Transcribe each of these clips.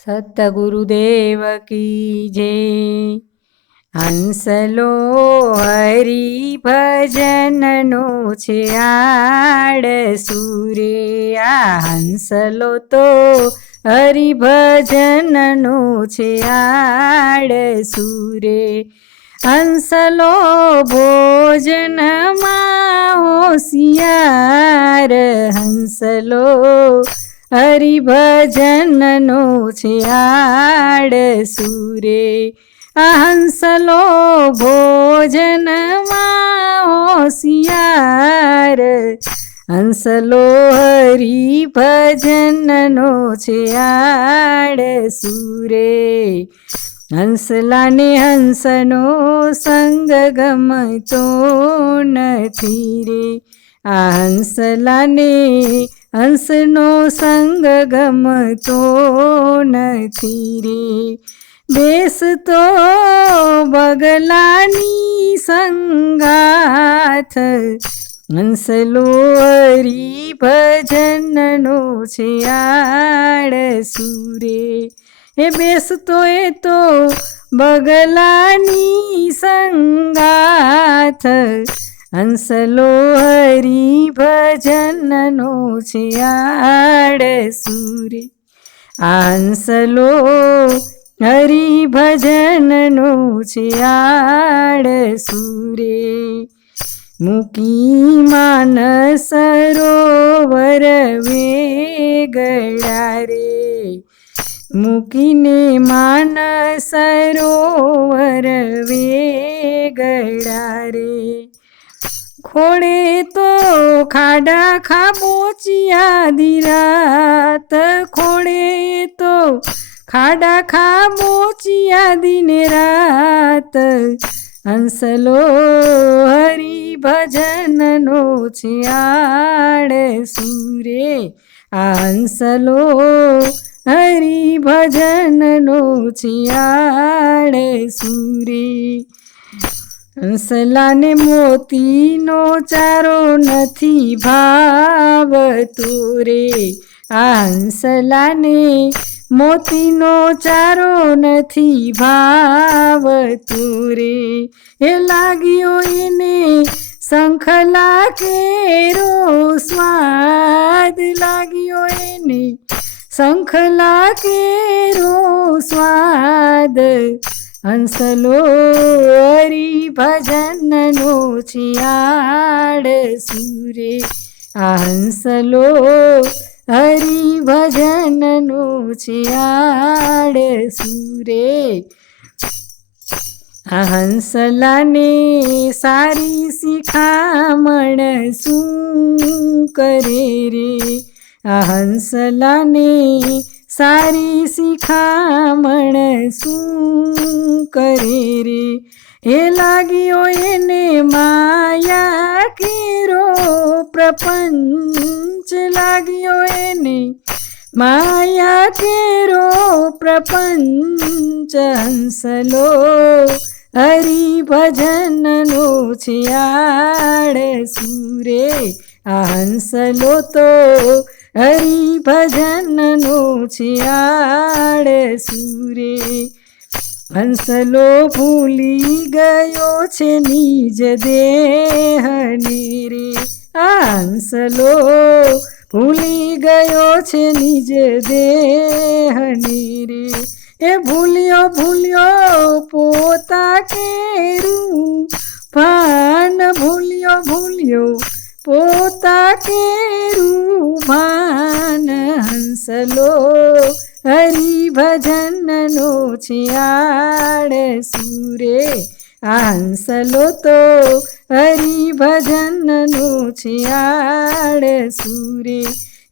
સતગુરુદેવ કી જય। હંસલો હરિ ભજનનો છે આડસુરે। આ હંસલો તો હરિ ભજનનો છે આડસુરે। હંસલો ભોજનમાં હોશિયાર, હંસલો હરિભજનનો છે આડસુરે। આ હંસલો ભોજનમાં હોશિયાર, હંસલો હરિભજનનો છે આડસુરે। હંસલાને હંસનો સંગ ગમતો નથી રે। આ હંસલાને હંસનો સંગ ગમતો નથી રે। બેસતો બગલાની સંગાથ, હંસલો હરિભજનનો છે આડસુરે। એ બેસતો એ તો બગલાની સંગાથ, હંસલો હરિભજનનો છે આડસુરે। આ હંસલો હરિભજનનો છે આડસુરે। મૂકી માનસ સરોવર વેગળા રે। મૂકીને માનસ સરોવર વેગળા રે। ખોળે તો ખાડા ખાબોચિયા દીરાત, ખોળે તો ખાડા ખાબોચિયા દિને રાત, હંસલો હરિભજનનો છે આડસુરે। આ હંસલો હરિભજનનો છે આડસુરે। હંસલાને મોતીનો ચારો નથી ભાવતો રે। આ હંસલાને મોતીનો ચારો નથી ભાવતો રે। એ લાગ્યો એને શંખલા કેરો સ્વાદ, લાગ્યો એને શંખલા કેરો સ્વાદ, હંસલો હરિભજનનો છે આડસુરે। આ હંસલો હરિભજનનો છે આડસુરે। આ હંસલાને સારી શિખામણ શું કરે રે। આ હંસલાને સારી શિખામણ શું કરે રે। એ લાગ્યો એને માયા કેરો પ્રપંચ, લાગ્યો એને માયા કેરો પ્રપંચ, હંસલો હરિભજનનો છે આડસુરે। આ હંસલો તો હરિભજનનો છે આડસુરે। હંસલો ભૂલી ગયો છે નિજ દેહને રે। આ હંસલો ભૂલી ગયો છે નિજ દેહને રે। એ ભૂલ્યો ભૂલ્યો પોતા કેરું ભાન, ભૂલ્યો ભૂલ્યો પોતા કેરું ભાન, હંસલો હરિભજનનો છે આડસુરે। આ હંસલો તો હરિભજનનો છે આડસુરે।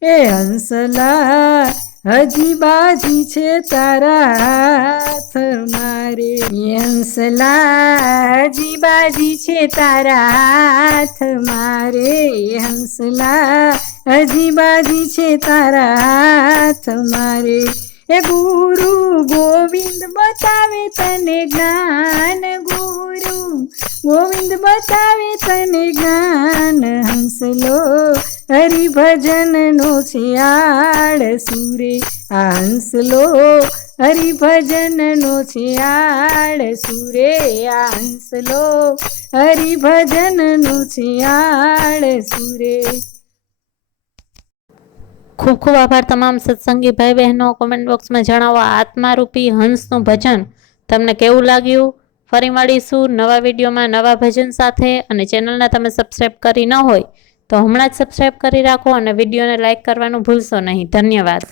એ હંસલા હજી બાજી છે તારા હાથ મારે। એ હંસલા હજી બાજી છે તારા હાથ મારે। એ હંસલા હજી બાજી છે તારા હાથ મારે। એ ગુરુ ગોવિંદ બતાવે તને જ્ઞાન, ગુરુ ગોવિંદ બતાવે તને જ્ઞાન, હંસલો હરિભજનનો છે આડસુરે। આ હંસલો હરિભજનનો છે આળસુ રે, આ હંસલો હરિભજનનો છે આળસુ રે. ખૂબ ખૂબ આભાર તમામ સત્સંગી ભાઈ બહેનો. કોમેન્ટ બોક્સમાં જણાવો આત્મારૂપી હંસનું ભજન તમને કેવું લાગ્યું. ફરી મળીશું નવા વિડીયોમાં નવા ભજન સાથે. અને ચેનલને તમે સબસ્ક્રાઈબ કરી ન હોય તો હમણાં જ સબસ્ક્રાઈબ કરી રાખો અને વિડીયોને લાઈક કરવાનું ભૂલશો નહીં. ધન્યવાદ.